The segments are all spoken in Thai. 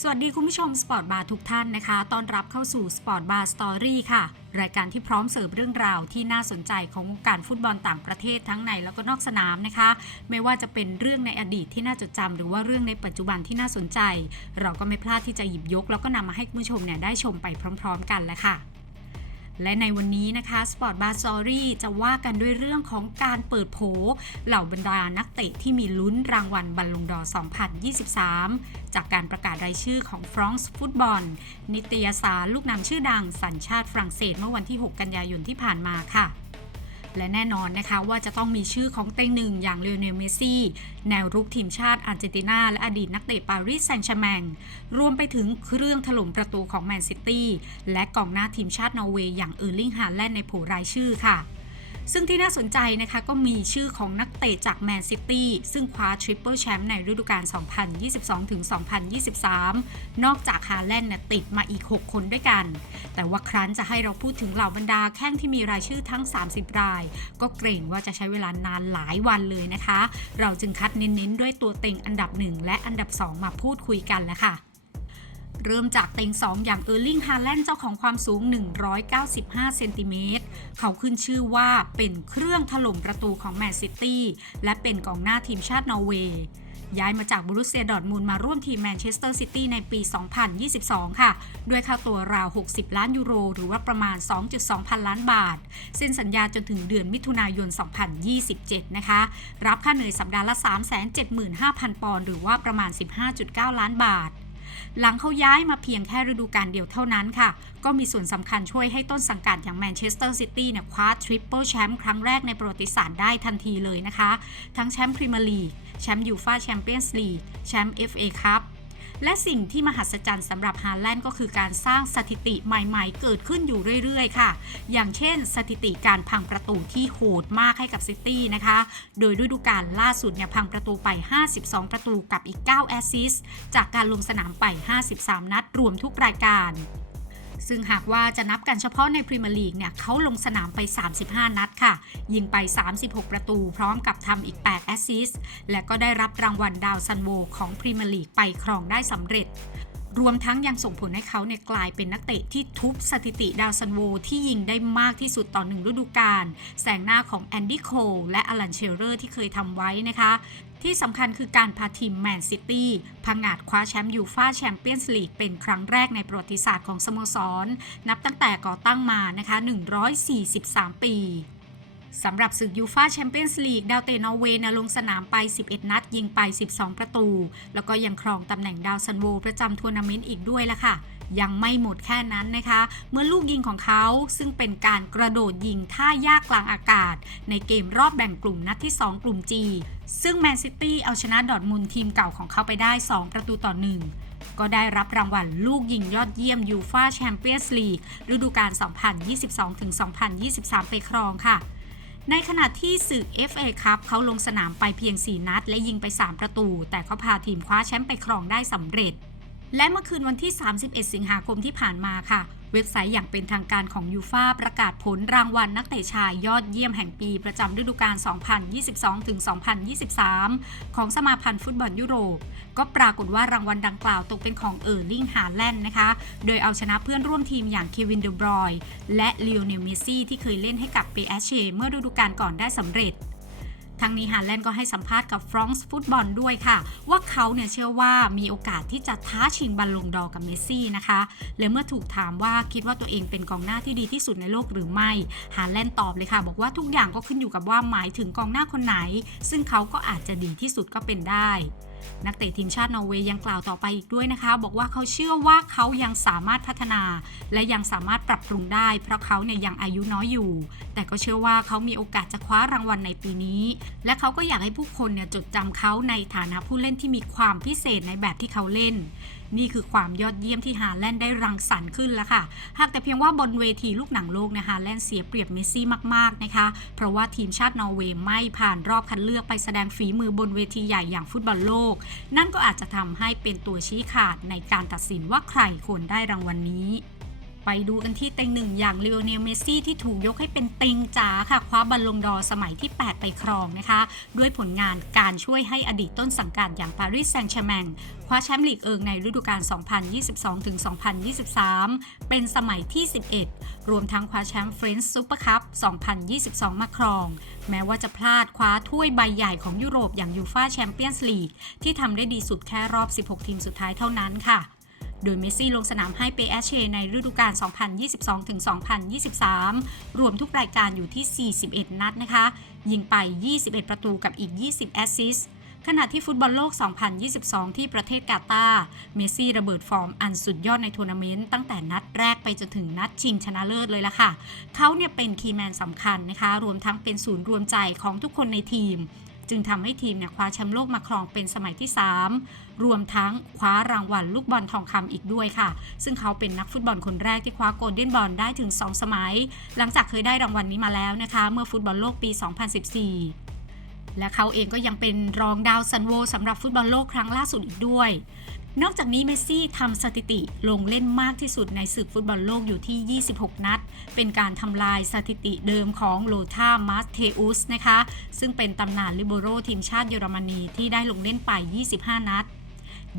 สวัสดีคุณผู้ชมสปอร์ตบาร์ทุกท่านนะคะ ต้อนรับเข้าสู่สปอร์ตบาร์สตอรี่ค่ะ รายการที่พร้อมเสิร์ฟเรื่องราวที่น่าสนใจของวงการฟุตบอลต่างประเทศทั้งในแล้วก็นอกสนามนะคะ ไม่ว่าจะเป็นเรื่องในอดีตที่น่าจดจำหรือว่าเรื่องในปัจจุบันที่น่าสนใจ เราก็ไม่พลาดที่จะหยิบยก แล้วก็นำมาให้คุณผู้ชมเนี่ยได้ชมไปพร้อม ๆ กันแหลยค่ะ และในวันนี้นะคะ Sport Bar Story จะว่ากันด้วยเรื่องของการเปิดโผเหล่าบรรดานักเตะที่มีลุ้นรางวัลบอลลงดอร์2023 จากการประกาศรายชื่อของฟรองซ์ฟุตบอล นิตยสารลูกนำชื่อดังสัญชาติฝรั่งเศสเมื่อวันที่ 6 กันยายนที่ผ่านมาค่ะ และแน่นอนนะคะว่าจะต้องมีชื่อของเต็งหนึ่งอย่างเลโอเนลเมสซี่แนวรุกทีมชาติอาร์เจนตินา และอดีตนักเตะปารีสแซงต์แชร์แมงรวมไปถึงเครื่องถล่มประตูของแมนซิตี้และกองหน้าทีมชาตินอร์เวย์อย่างเออร์ลิงฮาแลนด์ในโผรายชื่อค่ะ ซึ่งที่น่าสนใจนะคะก็มีชื่อของนักเตะจากแมนซิตี้ซึ่งคว้าทริปเปิลแชมป์ในฤดูกาล 2022-2023 นอกจากฮาแลนด์เนติดมาอีก 6 คนด้วยกัน แต่ว่าครั้นจะให้เราพูดถึงเหล่าบรรดาแข้งที่มีรายชื่อทั้ง 30 ราย ก็เกรงว่าจะใช้เวลานานหลายวันเลยนะคะ เราจึงคัดเน้นๆด้วยตัวเต็งอันดับ 1 และอันดับ 2 มาพูดคุยกันแล้วค่ะ เริ่มจากเต็ง 2 อย่างเออร์ลิงฮาแลนด์เจ้าของความสูง 195 เซนติเมตร เขาขึ้นชื่อว่าเป็นเครื่องถล่มประตูของแมนซิตี้ และเป็นกองหน้าทีมชาตินอร์เวย์ย้ายมาจากบรูเซียดอร์ทมุนด์มาร่วมทีมแมนเชสเตอร์ซิตี้ในปี 2022 ค่ะ ด้วยค่าตัวราว 60 ล้านยูโร หรือว่าประมาณ 2.2 พันล้านบาท เซ็นสัญญาจนถึงเดือนมิถุนายน 2027 นะคะ รับค่าเหนื่อยสัปดาห์ละ 375,000 ปอนด์ หรือว่าประมาณ 15.9 ล้านบาท หลังเขาย้ายมาเพียงแค่ฤดูกาลเดียวเท่านั้นค่ะ ก็มีส่วนสำคัญช่วยให้ต้นสังกัดอย่างแมนเชสเตอร์ซิตี้เนี่ยคว้าทริปเปิลแชมป์ครั้งแรกในประวัติศาสตร์ได้ทันทีเลยนะคะ ทั้งแชมป์พรีเมียร์ลีก แชมป์ยูฟาแชมเปี้ยนส์ลีก แชมป์เอฟเอคัพ และสิ่งที่มหัศจรรย์สำหรับฮาแลนด์ก็คือการสร้างสถิติใหม่ๆ เกิดขึ้นอยู่เรื่อยๆ ค่ะ อย่างเช่น สถิติการพังประตูที่โหดมากให้กับซิตี้นะคะ โดยฤดูกาลล่าสุดเนี่ยพังประตูไป 52 ประตูกับอีก 9 แอสซิสจากการลงสนามไป 53 นัดรวมทุกรายการ ซึ่งหากว่าจะนับกันเฉพาะในพรีเมียร์ลีกเนี่ยเขาลงสนามไป 35 นัดค่ะ ยิงไป 36 ประตูพร้อมกับทำอีก 8 แอสซิสต์และก็ได้รับรางวัลดาวซันโวของพรีเมียร์ลีกไปครองได้สำเร็จรวมทั้งยังส่งผลให้เขาเนี่ยกลายเป็นนักเตะที่ทุบสถิติดาวซันโวที่ยิงได้มากที่สุดต่อหนึ่งฤดูกาลแซงหน้าของแอนดี้โคลและอลันเชลเลอร์ที่เคยทำไว้นะคะ ที่สำคัญคือการพาทีมแมนซิตี้พังงาดคว้าแชมป์ยูฟาแชมเปี้ยนส์ลีกเป็นครั้งแรกในประวัติศาสตร์ของสโมสร นับตั้งแต่ก่อตั้งมานะคะ 143 ปีสำหรับศึกยูฟาแชมเปี้ยนส์ลีกดาวเตะนอร์เวย์นลงสนามไป 11 นัด ยิงไป 12 ประตู แล้วก็ยังครองตำแหน่งดาวซันโวประจำทัวร์นาเมนต์อีกด้วยล่ะค่ะ ยังไม่หมดแค่นั้นนะคะ เมื่อลูกยิงของเขาซึ่งเป็นการกระโดดยิงท่ายากกลางอากาศ ในเกมรอบแบ่งกลุ่มนัดที่ 2 กลุ่ม G ซึ่งแมนซิตี้เอาชนะดอร์ทมุนทีมเก่าของเขาไปได้ 2 ประตูต่อ 1 ก็ได้รับรางวัลลูกยิงยอดเยี่ยมยูฟาแชมเปี้ยนส์ลีกฤดูกาล 2022-2023 ไปครองค่ะในขณะที่ศึก FA ครับเขาลงสนามไปเพียง 4 นัด และยิงไป 3 ประตู แต่เขาพาทีมคว้าแชมป์ไปครองได้สำเร็จ และเมื่อคืนวันที่ 31 สิงหาคมที่ผ่านมาค่ะ เว็บไซต์อย่างเป็นทางการของยูฟาประกาศผลรางวัลนักเตะชายยอดเยี่ยมแห่งปีประจำฤดูกาล 2022-2023 ของสมาพันธ์ฟุตบอลยุโรป ก็ปรากฏว่ารางวัลดังกล่าวตกเป็นของเออร์ลิงฮาแลนด์นะคะ โดยเอาชนะเพื่อนร่วมทีมอย่างเควินเดบรอยและลีโอเนลเมซี่ที่เคยเล่นให้กับเปเอชเชเมื่อฤดูกาลก่อนได้สำเร็จ ทั้งนี้ฮาแลนด์ก็ให้สัมภาษณ์กับฟรองซ์ฟุตบอลด้วยค่ะ ว่าเขาเนี่ยเชื่อว่ามีโอกาสที่จะท้าชิงบอลลงดอกับเมสซี่นะคะและเมื่อถูกถามว่าคิดว่าตัวเองเป็นกองหน้าที่ดีที่สุดในโลกหรือไม่ฮาแลนด์ตอบเลยค่ะ บอกว่าทุกอย่างก็ขึ้นอยู่กับว่าหมายถึงกองหน้าคนไหน ซึ่งเขาก็อาจจะดีที่สุดก็เป็นได้ นักเตะทีมชาตินอร์เวย์ยังกล่าวต่อไปอีกด้วยนะคะ บอกว่าเขาเชื่อว่าเขายังสามารถพัฒนา และยังสามารถปรับปรุงได้ เพราะเขาเนี่ยยังอายุน้อยอยู่ แต่ก็เชื่อว่าเขามีโอกาสจะคว้ารางวัลในปีนี้ และเขาก็อยากให้ผู้คนเนี่ยจดจำเขาในฐานะผู้เล่นที่มีความพิเศษในแบบที่เขาเล่น นี่คือความยอดเยี่ยมที่ฮาแลนด์ได้รังสรรค์ขึ้นแล้วค่ะ หากแต่เพียงว่าบนเวทีลูกหนังโลกนะฮาแลนด์เสียเปรียบเมสซี่มาก ๆ นะคะ เพราะว่าทีมชาตินอร์เวย์ไม่ผ่านรอบคัดเลือกไปแสดงฝีมือบนเวทีใหญ่อย่างฟุตบอลโลก นั่นก็อาจจะทำให้เป็นตัวชี้ขาดในการตัดสินว่าใครควรได้รางวัลนนี้ ไปดูกันที่เต็งหนึ่งอย่างเลโอเนลเมสซี่ที่ถูกยกให้เป็นเต็งจ๋าค่ะ คว้าบอลลงดอร์สมัยที่ 8 ไปครองนะคะ ด้วยผลงานการช่วยให้อดีตต้นสังกัดอย่างปารีสแซงต์แชร์แมงคว้าแชมป์ลีกเอิงในฤดูกาล 2022-2023 เป็นสมัยที่ 11 รวมทั้งคว้าแชมป์เฟรนช์ซูเปอร์คัพ 2022 มาครอง แม้ว่าจะพลาดคว้าถ้วยใบใหญ่ของยุโรปอย่างยูฟ่าแชมเปี้ยนส์ลีกที่ทำได้ดีสุดแค่รอบ 16 ทีมสุดท้ายเท่านั้นค่ะ โดยเมสซี่ลงสนามให้เปเอชเชในฤดูกาล 2022-2023 รวมทุกรายการอยู่ที่ 41 นัดนะคะ ยิงไป 21 ประตูกับอีก 20 แอสซิสต์ขณะที่ฟุตบอลโลก 2022 ที่ประเทศกาตาร์ เมสซี่ระเบิดฟอร์มอันสุดยอดในทัวร์นาเมนต์ตั้งแต่นัดแรกไปจนถึงนัดชิงชนะเลิศเลยล่ะค่ะ เขาเนี่ยเป็นคีย์แมนสำคัญนะคะ รวมทั้งเป็นศูนย์รวมใจของทุกคนในทีม จึงทำให้ทีมเนี่ยคว้าแชมป์โลกมาครองเป็นสมัยที่ 3 รวมทั้งคว้ารางวัลลูกบอลทองคำอีกด้วยค่ะ ซึ่งเขาเป็นนักฟุตบอลคนแรกที่คว้าโกลเด้นบอลได้ถึง 2 สมัย หลังจากเคยได้รางวัลนี้มาแล้วนะคะ เมื่อฟุตบอลโลกปี 2014และเขาเองก็ยังเป็นรองดาวซันโวสำหรับฟุตบอลโลกครั้งล่าสุดอีกด้วย นอกจากนี้เมสซี่ทำสถิติลงเล่นมากที่สุดในศึกฟุตบอลโลกอยู่ที่ 26 นัด เป็นการทำลายสถิติเดิมของโลธามาสเทอุสนะคะ ซึ่งเป็นตำนานลิเบโรทีมชาติเยอรมนีที่ได้ลงเล่นไป 25 นัด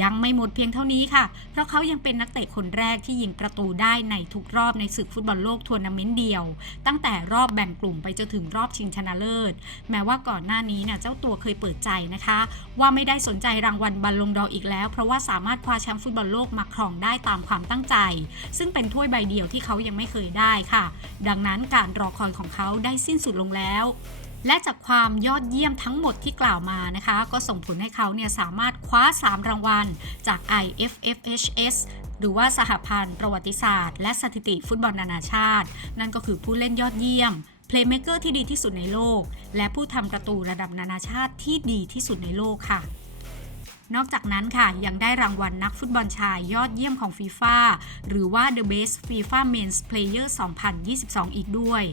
ยังไม่หมดเพียงเท่านี้ค่ะ เพราะเขายังเป็นนักเตะคนแรกที่ยิงประตูได้ในทุกรอบในศึกฟุตบอลโลกทัวร์นาเมนต์เดียว ตั้งแต่รอบแบ่งกลุ่มไปจนถึงรอบชิงชนะเลิศ แม้ว่าก่อนหน้านี้เนี่ยเจ้าตัวเคยเปิดใจนะคะ ว่าไม่ได้สนใจรางวัลบัลลงดออีกแล้ว เพราะว่าสามารถคว้าแชมป์ฟุตบอลโลกมาครองได้ตามความตั้งใจ ซึ่งเป็นถ้วยใบเดียวที่เขายังไม่เคยได้ค่ะ ดังนั้นการรอคอยของเขาได้สิ้นสุดลงแล้ว และจากความยอดเยี่ยมทั้งหมดที่กล่าวมานะคะ ก็ส่งผลให้เขาเนี่ยสามารถคว้า 3 รางวัล จาก IFFHS หรือว่าสหพันธ์ประวัติศาสตร์ และสถิติฟุตบอลนานาชาติ นั่นก็คือผู้เล่นยอดเยี่ยมเพลย์เม k เกอร์ที่ดีที่สุดในโลก และผู้ทำประตูระดับนานาชาติที่ดีที่สุดในโลกค่ะนอกจากนั้นค่ะ ยังได้รางวัลนักฟุตบอลชายยอดเยี่ยมของฟีฟ่าหรือว่า The Best FIFA Men's Player 2022 อีกด้วย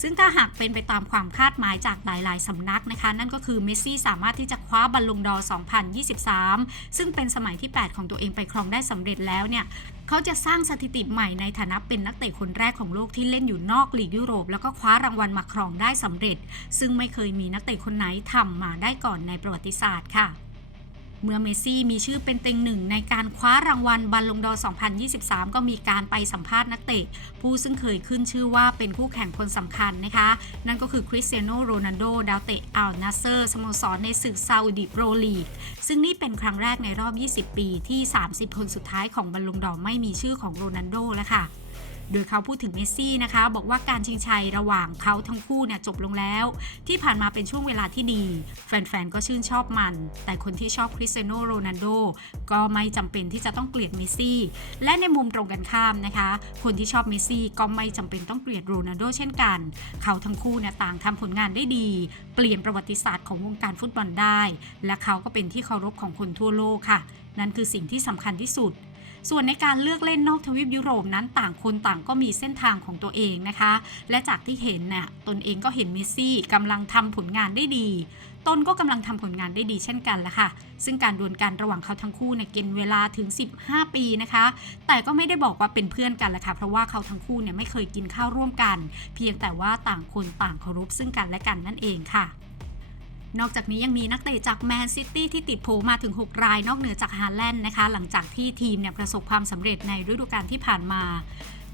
ซึ่งถ้าหากเป็นไปตามความคาดหมายจากหลาย ๆ สำนักนะคะ นั่นก็คือเมสซี่สามารถที่จะคว้าบอลลงดอ 2023 ซึ่งเป็นสมัยที่ 8 ของตัวเองไปครองได้สำเร็จแล้วเนี่ยเขาจะสร้างสถิติใหม่ในฐานะเป็นนักเตะคนแรกของโลกที่เล่นอยู่นอกลีกยุโรป แล้วก็คว้ารางวัลมาครองได้สำเร็จ ซึ่งไม่เคยมีนักเตะคนไหนทำมาได้ก่อนในประวัติศาสตร์ค่ะ เมื่อเมสซี่มีชื่อเป็นเต็งหนึ่งในการคว้ารางวัลบัลลงดอร์ 2023 ก็มีการไปสัมภาษณ์นักเตะ ผู้ซึ่งเคยขึ้นชื่อว่าเป็นคู่แข่งคนสำคัญนะคะ นั่นก็คือคริสเตียโนโรนัลโดดาวเตะอัลนาเซอร์สโมสรในศึกซาอุดิโปรลีก ซึ่งนี่เป็นครั้งแรกในรอบ 20 ปีที่ 30 คนสุดท้ายของบัลลงดอร์ไม่มีชื่อของโรนัลโดแล้วค่ะ โดยเขาพูดถึงเมสซี่นะคะ บอกว่าการชิงชัยระหว่างเขาทั้งคู่เนี่ยจบลงแล้ว ที่ผ่านมาเป็นช่วงเวลาที่ดี แฟนๆ ก็ชื่นชอบมัน แต่คนที่ชอบคริสเตียโนโรนัลโดก็ไม่จำเป็นที่จะต้องเกลียดเมสซี่ และในมุมตรงกันข้ามนะคะ คนที่ชอบเมสซี่ก็ไม่จำเป็นต้องเกลียดโรนัลโดเช่นกัน เขาทั้งคู่เนี่ยต่างทำผลงานได้ดี เปลี่ยนประวัติศาสตร์ของวงการฟุตบอลได้ และเขาก็เป็นที่เคารพของคนทั่วโลกค่ะ นั่นคือสิ่งที่สำคัญที่สุด ส่วนในการเลือกเล่นนอกทวีปยุโรปนั้นต่างคนต่างก็มีเส้นทางของตัวเองนะคะ และจากที่เห็นน่ะตนเองก็เห็นเมสซี่กำลังทำผลงานได้ดีตนก็กำลังทำผลงานได้ดีเช่นกันละค่ะ ซึ่งการดวลกันระหว่างเขาทั้งคู่เนี่ยกินเวลาถึง 15 ปีนะคะ แต่ก็ไม่ได้บอกว่าเป็นเพื่อนกันละค่ะ เพราะว่าเขาทั้งคู่เนี่ยไม่เคยกินข้าวร่วมกัน เพียงแต่ว่าต่างคนต่างเคารพซึ่งกันและกันนั่นเองค่ะ นอกจากนี้ยังมีนักเตะจากแมนซิตี้ที่ติดโผมาถึง 6 รายนอกเหนือจากฮาแลนด์นะคะ หลังจากที่ทีมเนี่ยประสบความสำเร็จในฤดูกาลที่ผ่านมา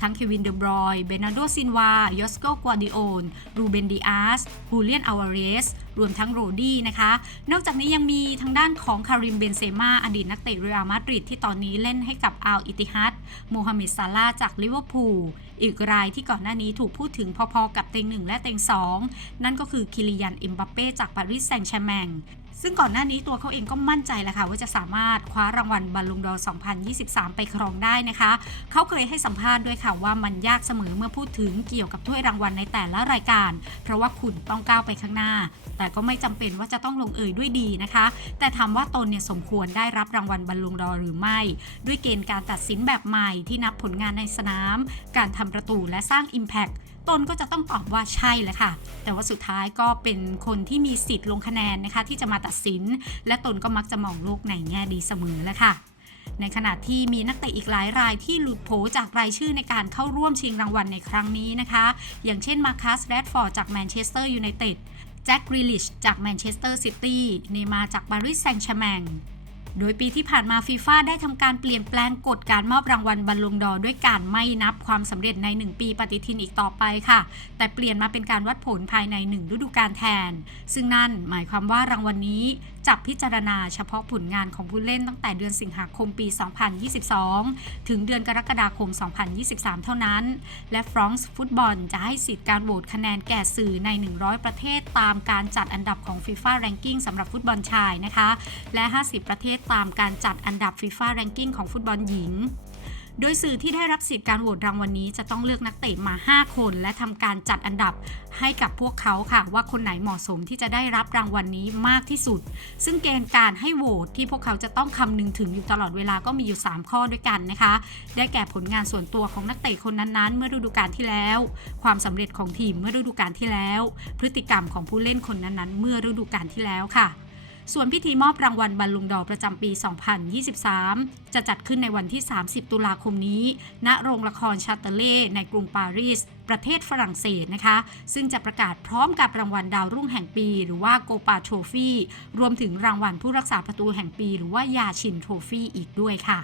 ทั้งเควินเดบรอยเบนาโดซินวายอสโกกวาดิโอนรูเบนดิอาสฮูเลียนอาวาเรสรวมทั้งโรดี้นะคะ นอกจากนี้ยังมีทางด้านของคาริมเบนเซม่าอดีตนักเตะเรอัลมาดริดที่ตอนนี้เล่นให้กับอัลอิติฮัดโมฮัมเหม็ดซาลาจากลิเวอร์พูลอีกรายที่ก่อนหน้านี้ถูกพูดถึงพอๆกับเต็งหนึ่งและเต็งสองนั่นก็คือคิริยันเอ็มบัปเป้จากปารีสแซงต์แชร์แมง ซึ่งก่อนหน้านี้ตัวเขาเองก็มั่นใจแล้วค่ะ ว่าจะสามารถคว้ารางวัลบัลลงดอร์2023 ไปครองได้นะคะ เขาเคยให้สัมภาษณ์ด้วยค่ะว่ามันยากเสมอเมื่อพูดถึงเกี่ยวกับถ้วยรางวัลในแต่ละรายการ เพราะว่าคุณต้องก้าวไปข้างหน้า แต่ก็ไม่จำเป็นว่าจะต้องลงเอยด้วยดีนะคะ แต่ถามว่าตนเนี่ยสมควรได้รับรางวัลบัลลงดอร์หรือไม่ ด้วยเกณฑ์การตัดสินแบบใหม่ที่นับผลงานในสนาม การทำประตูและสร้าง Impact ตนก็จะต้องตอบว่าใช่แหละค่ะ แต่ว่าสุดท้ายก็เป็นคนที่มีสิทธิ์ลงคะแนนนะคะ ที่จะมาตัดสิน และตนก็มักจะมองโลกในแง่ดีเสมอแหละค่ะในขณะที่มีนักเตะอีกหลายรายที่หลุดโผจากรายชื่อในการเข้าร่วมชิงรางวัลในครั้งนี้นะคะ อย่างเช่นมาคัสแรดฟอร์ดจากแมนเชสเตอร์ยูไนเต็ดแจ็คกริลิชจากแมนเชสเตอร์ซิตี้ เนมาจากปารีสแซงต์แชร์แมง โดยปีที่ผ่านมาฟีฟ่าได้ทำการเปลี่ยนแปลงกฎการมอบรางวัลบัลลงดอร์ด้วยการไม่นับความสำเร็จใน 1 ปีปฏิทินอีกต่อไปค่ะ แต่เปลี่ยนมาเป็นการวัดผลภายใน 1 ฤดูกาลแทน ซึ่งนั่นหมายความว่ารางวัลนนี้จับพิจารณาเฉพาะผลงานของผู้เล่นตั้งแต่เดือนสิงหาคมปี 2022 ถึงเดือนกรกฎาคม 2023 เท่านั้น และฟรองซ์ฟุตบอลจะให้สิทธิ์การโหวตคะแนนแก่สื่อใน 100 ประเทศตามการจัดอันดับของ FIFA Ranking สำหรับฟุตบอลชายนะคะ และ 50 ประเทศตามการจัดอันดับ FIFA Ranking ของฟุตบอลหญิง โดยสื่อที่ได้รับสิทธิ์การโหวตรางวัลนนี้จะต้องเลือกนักเตะมา 5 คน และทำการจัดอันดับให้กับพวกเขาค่ะ ว่าคนไหนเหมาะสมที่จะได้รับรางวัลนนี้มากที่สุด ซึ่งเกณฑ์การให้โหวตที่พวกเขาจะต้องคำนึงถึงอยู่ตลอดเวลาก็มีอยู่ 3 ข้อด้วยกันนะคะ ได้แก่ผลงานส่วนตัวของนักเตะคนนั้นๆ เมื่อฤดูกาลที่แล้ว ความสำเร็จของทีมเมื่อฤดูกาลที่แล้ว พฤติกรรมของผู้เล่นคนนั้นๆ เมื่อฤดูกาลที่แล้วค่ะ ส่วนพิธีมอบรางวัลบอลลุงดอร์ประจำปี 2023 จะจัดขึ้นในวันที่ 30 ตุลาคมนี้ ณ โรงละครชาเตเล่ในกรุงปารีส ประเทศฝรั่งเศสนะคะ ซึ่งจะประกาศพร้อมกับรางวัลดาวรุ่งแห่งปี หรือว่าโกปาโทฟี่ รวมถึงรางวัลผู้รักษาประตูแห่งปี หรือว่ายาชินโทฟี่อีกด้วยค่ะ